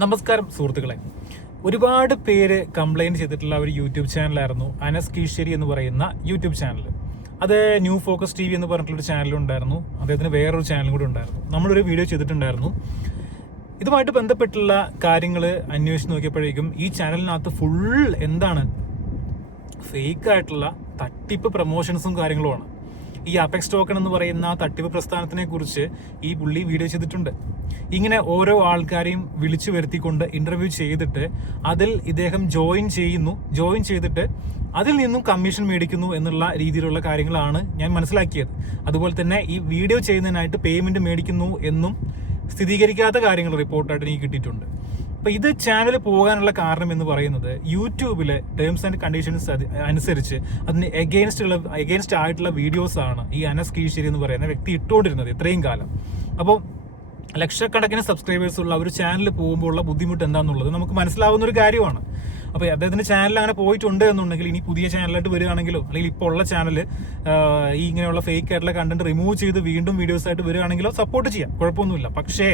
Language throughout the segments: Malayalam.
നമസ്കാരം സുഹൃത്തുക്കളെ. ഒരുപാട് പേര് കംപ്ലൈന്റ് ചെയ്തിട്ടുള്ള ഒരു യൂട്യൂബ് ചാനലായിരുന്നു അനസ് കീഴ്ശേരി എന്ന് പറയുന്ന യൂട്യൂബ് ചാനൽ. അത് ന്യൂ ഫോക്കസ് TV എന്ന് പറഞ്ഞിട്ടുള്ളൊരു ചാനലുണ്ടായിരുന്നു. അദ്ദേഹത്തിന് വേറൊരു ചാനലും കൂടി ഉണ്ടായിരുന്നു. നമ്മളൊരു വീഡിയോ ചെയ്തിട്ടുണ്ടായിരുന്നു. ഇതുമായിട്ട് ബന്ധപ്പെട്ടുള്ള കാര്യങ്ങൾ അന്വേഷിച്ച് നോക്കിയപ്പോഴേക്കും ഈ ചാനലിനകത്ത് ഫുൾ എന്താണ് ഫേക്ക് ആയിട്ടുള്ള തട്ടിപ്പ് പ്രൊമോഷൻസും കാര്യങ്ങളുമാണ്. ഈ അപെക്സ് ടോക്കൺ എന്ന് പറയുന്ന തട്ടിപ്പ് പ്രസ്ഥാനത്തിനെ കുറിച്ച് ഈ പുള്ളി വീഡിയോ ചെയ്തിട്ടുണ്ട്. ഇങ്ങനെ ഓരോ ആൾക്കാരെയും വിളിച്ചു വരുത്തിക്കൊണ്ട് ഇന്റർവ്യൂ ചെയ്തിട്ട് അതിൽ ഇദ്ദേഹം ജോയിൻ ചെയ്തിട്ട് അതിൽ നിന്നും കമ്മീഷൻ മേടിക്കുന്നു എന്നുള്ള രീതിയിലുള്ള കാര്യങ്ങളാണ് ഞാൻ മനസ്സിലാക്കിയത്. അതുപോലെ തന്നെ ഈ വീഡിയോ ചെയ്യുന്നതിനായിട്ട് പേയ്മെന്റ് മേടിക്കുന്നു എന്നും സ്ഥിരീകരിക്കാത്ത കാര്യങ്ങൾ റിപ്പോർട്ടായിട്ട് എനിക്ക് കിട്ടിയിട്ടുണ്ട്. അപ്പൊ ഇത് ചാനൽ പോകാനുള്ള കാരണം എന്ന് പറയുന്നത് യൂട്യൂബിലെ ടേംസ് ആൻഡ് കണ്ടീഷൻസ് അനുസരിച്ച് അതിന് എഗെയിൻസ്റ്റ് ആയിട്ടുള്ള വീഡിയോസ് ആണ് ഈ അനസ് കീഴ്ശേരി എന്ന് പറയുന്ന വ്യക്തി ഇട്ടുകൊണ്ടിരുന്നത് ഇത്രയും കാലം. അപ്പോൾ ലക്ഷക്കണക്കിന് സബ്സ്ക്രൈബേഴ്സ് ഉള്ള ഒരു ചാനൽ പോകുമ്പോൾ ഉള്ള ബുദ്ധിമുട്ട് എന്താണെന്നുള്ളത് നമുക്ക് മനസ്സിലാവുന്ന ഒരു കാര്യമാണ്. അപ്പോൾ അദ്ദേഹത്തിന്റെ ചാനൽ അങ്ങനെ പോയിട്ടുണ്ട് എന്നുണ്ടെങ്കിൽ ഇനി പുതിയ ചാനലായിട്ട് വരികയാണെങ്കിലോ അല്ലെങ്കിൽ ഇപ്പോൾ ഉള്ള ചാനൽ ഈ ഇങ്ങനെയുള്ള ഫേക്ക് ആയിട്ടുള്ള കണ്ടന്റ് റിമൂവ് ചെയ്ത് വീണ്ടും വീഡിയോസ് ആയിട്ട് വരികയാണെങ്കിലോ സപ്പോർട്ട് ചെയ്യാം, കുഴപ്പമൊന്നുമില്ല. പക്ഷേ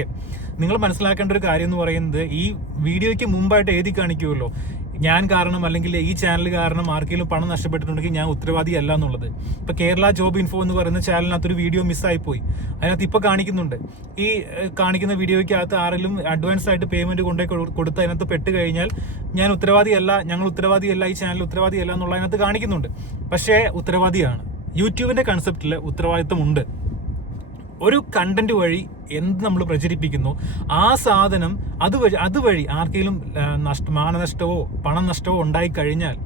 നിങ്ങൾ മനസ്സിലാക്കേണ്ട ഒരു കാര്യം എന്ന് പറയുന്നത് ഈ വീഡിയോയ്ക്ക് മുമ്പായിട്ട് എഴുതി കാണിക്കുമല്ലോ ഞാൻ കാരണം അല്ലെങ്കിൽ ഈ ചാനൽ കാരണം ആർക്കെങ്കിലും പണം നഷ്ടപ്പെട്ടിട്ടുണ്ടെങ്കിൽ ഞാൻ ഉത്തരവാദിയല്ല എന്നുള്ളത്. ഇപ്പൊ കേരള ജോബ് ഇൻഫോ എന്ന് പറയുന്ന ചാനലിനകത്തൊരു വീഡിയോ മിസ്സായിപ്പോയി. അതിനകത്ത് ഇപ്പൊ കാണിക്കുന്നുണ്ട് ഈ കാണിക്കുന്ന വീഡിയോയ്ക്കകത്ത് ആരെങ്കിലും അഡ്വാൻസ് ആയിട്ട് പേയ്മെന്റ് കൊടുത്ത് അതിനകത്ത് പെട്ട് കഴിഞ്ഞാൽ ഞാൻ ഉത്തരവാദിയല്ല, ഞങ്ങൾ ഉത്തരവാദിയല്ല, ഈ ചാനൽ ഉത്തരവാദിയല്ല എന്നുള്ള അതിനകത്ത് കാണിക്കുന്നുണ്ട്. പക്ഷേ ഉത്തരവാദിയാണ്. യൂട്യൂബിന്റെ കൺസെപ്റ്റില് ഉത്തരവാദിത്തമുണ്ട്. ഒരു കണ്ടന്റ് വഴി എന്ത് നമ്മൾ പ്രചരിപ്പിക്കുന്നു ആ സാധനം അതുവഴി ആർക്കെങ്കിലും മാനനഷ്ടമോ പണം നഷ്ടമോ ഉണ്ടായി കഴിഞ്ഞാൽ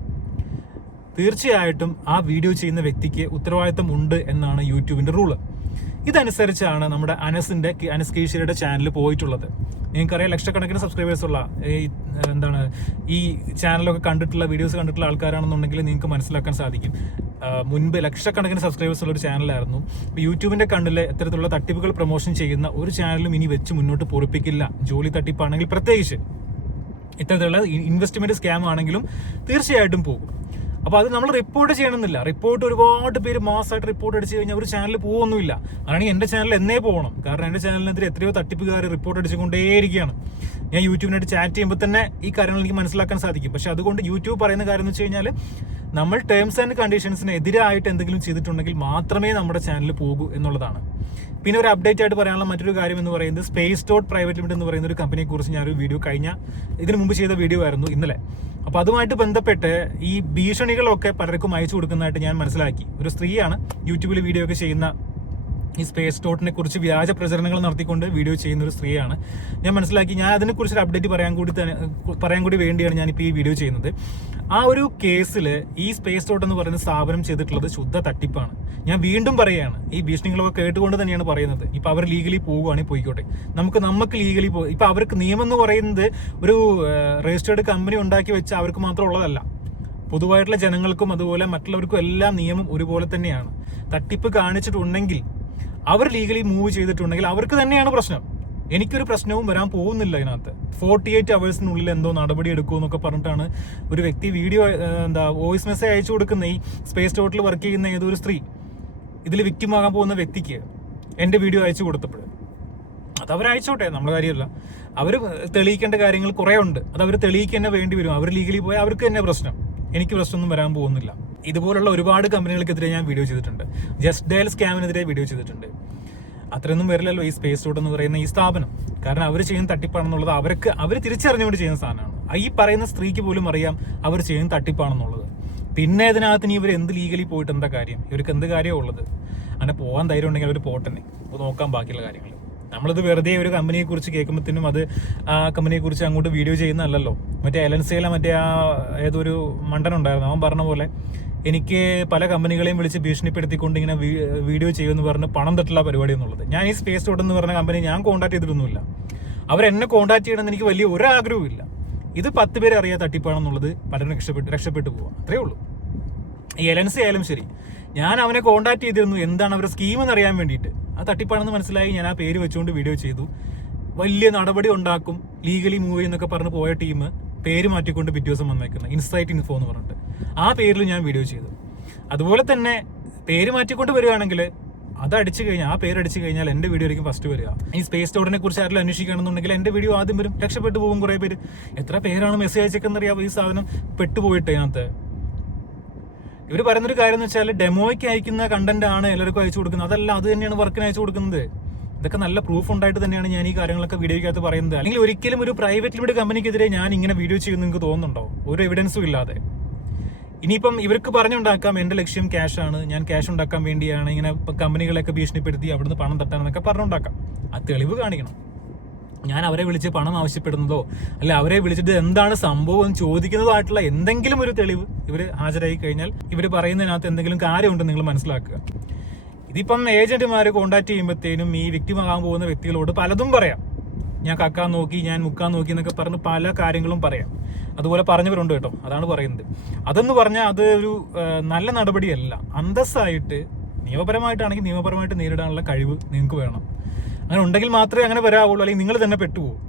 തീർച്ചയായിട്ടും ആ വീഡിയോ ചെയ്യുന്ന വ്യക്തിക്ക് ഉത്തരവാദിത്തം ഉണ്ട് എന്നാണ് യൂട്യൂബിന്റെ റൂള്. ഇതനുസരിച്ചാണ് നമ്മുടെ അനസ് കീഴ്ശേരിയുടെ ചാനൽ പോയിട്ടുള്ളത്. നിങ്ങൾക്കറിയാം ലക്ഷക്കണക്കിന് സബ്സ്ക്രൈബേഴ്സ് ഉള്ള ഈ ചാനലൊക്കെ വീഡിയോസ് കണ്ടിട്ടുള്ള ആൾക്കാരാണെന്നുണ്ടെങ്കിൽ നിങ്ങൾക്ക് മനസ്സിലാക്കാൻ സാധിക്കും. മുൻപ് ലക്ഷക്കണക്കിന് സബ്സ്ക്രൈബേഴ്സ് ഉള്ള ഒരു ചാനലായിരുന്നു. യൂട്യൂബിന്റെ കണ്ണിലെ ഇത്തരത്തിലുള്ള തട്ടിപ്പുകൾ പ്രൊമോഷൻ ചെയ്യുന്ന ഒരു ചാനലും ഇനി വെച്ച് മുന്നോട്ട് പൊറിപ്പിക്കില്ല. ജോലി തട്ടിപ്പാണെങ്കിൽ പ്രത്യേകിച്ച് ഇത്തരത്തിലുള്ള ഇൻവെസ്റ്റ്മെന്റ് സ്കാം ആണെങ്കിലും തീർച്ചയായിട്ടും പോകും. അപ്പൊ അത് നമ്മൾ റിപ്പോർട്ട് ചെയ്യണമെന്നില്ല. റിപ്പോർട്ട് ഒരുപാട് പേര് മാസമായിട്ട് റിപ്പോർട്ട് അടിച്ചു കഴിഞ്ഞാൽ ഒരു ചാനൽ പോകുന്നില്ല. അതാണെങ്കിൽ എന്റെ ചാനൽ എന്നേ പോകണം. കാരണം എന്റെ ചാനലിനെതിരെ എത്രയോ തട്ടിപ്പുകാർ റിപ്പോർട്ട് അടിച്ചുകൊണ്ടേയിരിക്കുകയാണ്. ഞാൻ യൂട്യൂബിനായിട്ട് ചാറ്റ് ചെയ്യുമ്പോൾ തന്നെ ഈ കാര്യങ്ങൾ എനിക്ക് മനസ്സിലാക്കാൻ സാധിക്കും. പക്ഷെ അതുകൊണ്ട് യൂട്യൂബ് പറയുന്ന കാര്യം എന്ന് വെച്ച് കഴിഞ്ഞാൽ നമ്മൾ ടേംസ് ആൻഡ് കണ്ടീഷൻസിന് എതിരായിട്ട് എന്തെങ്കിലും ചെയ്തിട്ടുണ്ടെങ്കിൽ മാത്രമേ നമ്മുടെ ചാനൽ പോകൂ എന്നുള്ളതാണ്. പിന്നെ ഒരു അപ്ഡേറ്റ് ആയിട്ട് പറയാനുള്ള മറ്റൊരു കാര്യം എന്ന് പറയുന്നത് Space.Private എന്ന് പറയുന്ന ഒരു കമ്പനിയെ കുറിച്ച് ഞാനൊരു വീഡിയോ ഇതിനു മുമ്പ് ചെയ്ത വീഡിയോ ആയിരുന്നു ഇന്നലെ. അപ്പൊ അതുമായിട്ട് ബന്ധപ്പെട്ട് ഈ ഭീഷണികളൊക്കെ പലർക്കും അയച്ചു കൊടുക്കുന്നതായിട്ട് ഞാൻ മനസ്സിലാക്കി. ഒരു സ്ത്രീയാണ് യൂട്യൂബിൽ വീഡിയോ ഒക്കെ ചെയ്യുന്ന ഈ Space.നെ കുറിച്ച് വ്യാജ പ്രചരണങ്ങൾ നടത്തിക്കൊണ്ട് വീഡിയോ ചെയ്യുന്ന ഒരു സ്ത്രീയാണ്. ഞാൻ മനസ്സിലാക്കി. ഞാൻ അതിനെക്കുറിച്ചൊരു അപ്ഡേറ്റ് പറയാൻ കൂടി വേണ്ടിയാണ് ഞാനിപ്പോൾ ഈ വീഡിയോ ചെയ്യുന്നത്. ആ ഒരു കേസിൽ ഈ Space.ot എന്ന് പറയുന്ന സ്ഥാപനം ചെയ്തിട്ടുള്ളത് ശുദ്ധ തട്ടിപ്പാണ്. ഞാൻ വീണ്ടും പറയുകയാണ്, ഈ ഭീഷണികളൊക്കെ കേട്ടുകൊണ്ട് തന്നെയാണ് പറയുന്നത്. ഇപ്പൊ അവർ ലീഗലി പോകുകയാണെങ്കിൽ പോയിക്കോട്ടെ, നമുക്ക് ലീഗലി ഇപ്പൊ അവർക്ക് നിയമം എന്ന് പറയുന്നത് ഒരു രജിസ്റ്റേർഡ് കമ്പനി ഉണ്ടാക്കി വെച്ച് അവർക്ക് മാത്രം ഉള്ളതല്ല. പൊതുവായിട്ടുള്ള ജനങ്ങൾക്കും അതുപോലെ മറ്റുള്ളവർക്കും എല്ലാം നിയമം ഒരുപോലെ തന്നെയാണ്. തട്ടിപ്പ് കാണിച്ചിട്ടുണ്ടെങ്കിൽ അവർ ലീഗലി മൂവ് ചെയ്തിട്ടുണ്ടെങ്കിൽ അവർക്ക് തന്നെയാണ് പ്രശ്നം. എനിക്കൊരു പ്രശ്നവും വരാൻ പോകുന്നില്ല ഇതിനകത്ത്. 48 hours എന്തോ നടപടി എടുക്കുമെന്നൊക്കെ പറഞ്ഞിട്ടാണ് ഒരു വ്യക്തി വീഡിയോ വോയിസ് മെസ്സേജ് അയച്ചു കൊടുക്കുന്ന ഈ Space.ൽ വർക്ക് ചെയ്യുന്ന ഏതൊരു സ്ത്രീ ഇതിൽ വിക്റ്റിമാകാൻ പോകുന്ന വ്യക്തിക്ക് എന്റെ വീഡിയോ അയച്ചു കൊടുത്തപ്പോൾ അത് അവരയച്ചോട്ടെ, നമ്മുടെ കാര്യമല്ല. അവർ തെളിയിക്കേണ്ട കാര്യങ്ങൾ കുറെ ഉണ്ട്. അത് അവർ തെളിയിക്കുക തന്നെ വേണ്ടി വരും. അവർ ലീഗലി പോയാൽ അവർക്ക് തന്നെ പ്രശ്നം. എനിക്ക് പ്രശ്നമൊന്നും വരാൻ പോകുന്നില്ല. ഇതുപോലുള്ള ഒരുപാട് കമ്പനികൾക്കെതിരെ ഞാൻ വീഡിയോ ചെയ്തിട്ടുണ്ട്. ജസ്റ്റ് ഡയൽ സ്കാമിനെതിരെ വീഡിയോ ചെയ്തിട്ടുണ്ട്. അത്രയൊന്നും വരില്ലല്ലോ ഈ Space.ot എന്ന് പറയുന്ന ഈ സ്ഥാപനം. കാരണം അവർ ചെയ്യുന്ന തട്ടിപ്പാണെന്നുള്ളത് അവർ തിരിച്ചറിഞ്ഞുകൊണ്ട് ചെയ്യുന്ന സാധനമാണ്. ഈ പറയുന്ന സ്ത്രീക്ക് പോലും അറിയാം അവർ ചെയ്യുന്ന തട്ടിപ്പാണെന്നുള്ളത്. പിന്നെ ഇതിനകത്ത് ഇവർ എന്ത് ലീഗലി പോയിട്ട് എന്താ കാര്യം? ഇവർക്ക് എന്ത് കാര്യമാണ് ഉള്ളത്? അങ്ങനെ പോകാൻ ധൈര്യം ഉണ്ടെങ്കിൽ അവർ പോട്ടെന്നെ, നോക്കാൻ ബാക്കിയുള്ള കാര്യങ്ങൾ. നമ്മളിത് വെറുതെ ഒരു കമ്പനിയെ കുറിച്ച് കേൾക്കുമ്പോഴത്തേനും അത് ആ കമ്പനിയെ കുറിച്ച് അങ്ങോട്ട് വീഡിയോ ചെയ്യുന്നതല്ലോ. മറ്റേ എലൻസയിലെ ഏതൊരു മണ്ടനുണ്ടായിരുന്നു, അവൻ പറഞ്ഞ പോലെ എനിക്ക് പല കമ്പനികളെയും വിളിച്ച് ഭീഷണിപ്പെടുത്തിക്കൊണ്ട് ഇങ്ങനെ വീഡിയോ ചെയ്യുമെന്ന് പറഞ്ഞ് പണം തട്ടുള്ള പരിപാടി എന്നുള്ളത്. ഞാൻ ഈ Space.ot എന്ന് പറഞ്ഞ കമ്പനി ഞാൻ കോൺടാക്ട് ചെയ്തിട്ടൊന്നുമില്ല. അവരെന്നെ കോൺടാക്ട് ചെയ്യണമെന്ന് എനിക്ക് വലിയ ഒരാഗ്രഹവും ഇല്ല. ഇത് 10 പേരെ അറിയാൻ തട്ടിപ്പാണെന്നുള്ളത് പലരും രക്ഷപ്പെട്ടു പോവാം, അത്രേ ഉള്ളൂ. ഈ എലൻസി ആയാലും ശരി, ഞാൻ അവനെ കോൺടാക്ട് ചെയ്തിരുന്നു എന്താണ് അവരുടെ സ്കീം എന്ന് അറിയാൻ വേണ്ടിയിട്ട്. ആ തട്ടിപ്പാണെന്ന് മനസ്സിലായി. ഞാൻ ആ പേര് വെച്ചുകൊണ്ട് വീഡിയോ ചെയ്തു. വലിയ നടപടി ഉണ്ടാക്കും, ലീഗലി മൂവ് ചെയ്യുന്നൊക്കെ പറഞ്ഞ് പോയ ടീം പേര് മാറ്റിക്കൊണ്ട് പിറ്റേ ദിവസം വന്നേക്കുന്നത് ഇൻസൈറ്റ് ഇൻഫോ എന്ന് പറഞ്ഞിട്ട് ആ പേരിൽ ഞാൻ വീഡിയോ ചെയ്തു. അതുപോലെ തന്നെ പേര് മാറ്റിക്കൊണ്ട് വരികയാണെങ്കിൽ അത് അടിച്ചു കഴിഞ്ഞാൽ, ആ പേര് അടിച്ചു കഴിഞ്ഞാൽ എൻ്റെ വീഡിയോ ആയിരിക്കും ഫസ്റ്റ് വരിക. ഈ സ്പേസ് സ്റ്റോറിനെ കുറിച്ച് ആരെങ്കിലും അന്വേഷിക്കുകയാണെന്നുണ്ടെങ്കിൽ എൻ്റെ വീഡിയോ ആദ്യം വരും. രക്ഷപ്പെട്ടു പോകും കുറേ പേര്. എത്ര പേരാണ് മെസ്സേജ് അയച്ചേക്കെന്നറിയാം ഈ സാധനം പെട്ടുപോയിട്ട് അതിനകത്ത്. ഇവർ പറയുന്നൊരു കാര്യം എന്ന് വെച്ചാൽ ഡെമോയ്ക്ക് അയക്കുന്ന കണ്ടന്റ് ആണ് എല്ലാവർക്കും അയച്ചു കൊടുക്കുന്നത്. അതല്ല, അത് തന്നെയാണ് വർക്കിന് അയച്ചു കൊടുക്കുന്നത്. ഇതൊക്കെ നല്ല പ്രൂഫ് ഉണ്ടായിട്ട് തന്നെയാണ് ഞാൻ ഈ കാര്യങ്ങളൊക്കെ വീഡിയോയ്ക്കകത്ത് പറയുന്നത്. അല്ലെങ്കിൽ ഒരിക്കലും ഒരു പ്രൈവറ്റ് ലിമിറ്റഡ് കമ്പനിക്കെതിരെ ഞാൻ ഇങ്ങനെ വീഡിയോ ചെയ്യുമെന്ന് നിങ്ങൾക്ക് തോന്നുന്നുണ്ടോ? ഒരു എവിഡൻസും ഇല്ലാതെ. ഇനിയിപ്പം ഇവർക്ക് പറഞ്ഞുണ്ടാക്കാം എൻ്റെ ലക്ഷ്യം ക്യാഷാണ്, ഞാൻ ക്യാഷ് ഉണ്ടാക്കാൻ വേണ്ടിയാണ് ഇങ്ങനെ കമ്പനികളെയൊക്കെ ഭീഷണിപ്പെടുത്തി അവിടുന്ന് പണം തട്ടാനെന്നൊക്കെ പറഞ്ഞുണ്ടാക്കാം. ആ തെളിവ് കാണിക്കണം. ഞാൻ അവരെ വിളിച്ച് പണം ആവശ്യപ്പെടുന്നതോ അല്ല അവരെ വിളിച്ചിട്ട് എന്താണ് സംഭവം ചോദിക്കുന്നതോ ആയിട്ടുള്ള എന്തെങ്കിലും ഒരു തെളിവ് ഇവർ ഹാജരായി കഴിഞ്ഞാൽ ഇവർ പറയുന്നതിനകത്ത് എന്തെങ്കിലും കാര്യമുണ്ടെന്ന് നിങ്ങൾ മനസ്സിലാക്കുക. ഇതിപ്പം ഏജന്റുമാർ കോൺടാക്ട് ചെയ്യുമ്പോഴത്തേനും ഈ വിക്ടിം ആകാൻ പോകുന്ന വ്യക്തികളോട് പലതും പറയാം. ഞാൻ കക്കാൻ നോക്കി, ഞാൻ മുക്കാൻ നോക്കി എന്നൊക്കെ പറഞ്ഞ് പല കാര്യങ്ങളും പറയാം. അതുപോലെ പറഞ്ഞവരുണ്ട് കേട്ടോ, അതാണ് പറയുന്നത്. അതെന്ന് പറഞ്ഞാൽ അത് ഒരു നല്ല നടപടിയല്ല. അന്തസ്സായിട്ട് നിയമപരമായിട്ടാണെങ്കിൽ നിയമപരമായിട്ട് നേരിടാനുള്ള കഴിവ് നിങ്ങൾക്ക് വേണം. അങ്ങനെ ഉണ്ടെങ്കിൽ മാത്രമേ അങ്ങനെ വരാവുള്ളൂ, അല്ലെങ്കിൽ നിങ്ങൾ തന്നെ പെട്ടുപോകും.